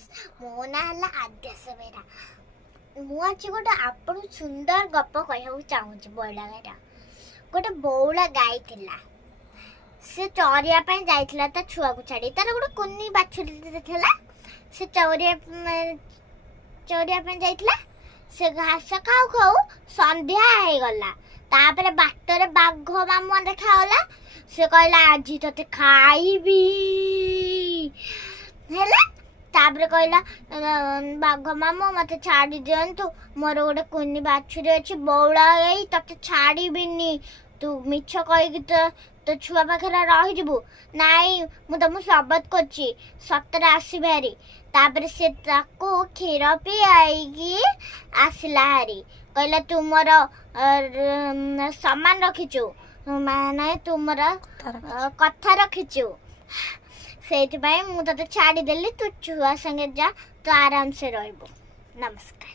Friends मो ना है आद्यास बेरा मुझे गोटे आपन सुंदर गप कह चाहूँगी बौला गाय गोटे बौला गाय थिला से चौरिया जाइथिला ता छुआ को छाड़ी तार गोटे कुन्नी बाछुरी थिला से चौरिया जाइथिला से घास खाऊ खाऊ संध्या हो गला तापर बाटर बाघ मामू देखागला से कहला आज तोते खाइबी हेला तापर कहला बाघ मामू मत छाड़ी दियंतु मोर गोटे कुन्नी बाछुरी अच्छी बौला गई तते छाड़ीबिनी तू मिछ कहीकि तो छुआ पाखे रहीजु नाई मु तुम शपथ करछि सतरे आसबे हारी तापर से ताको क्षीर पियाई आसला हारी कहला तुमर सामान रखिचु माने तुमर कथा रखिचु से मु ते छाड़ी देली तू छुआ संगे जा तो आराम से रहबो। नमस्कार।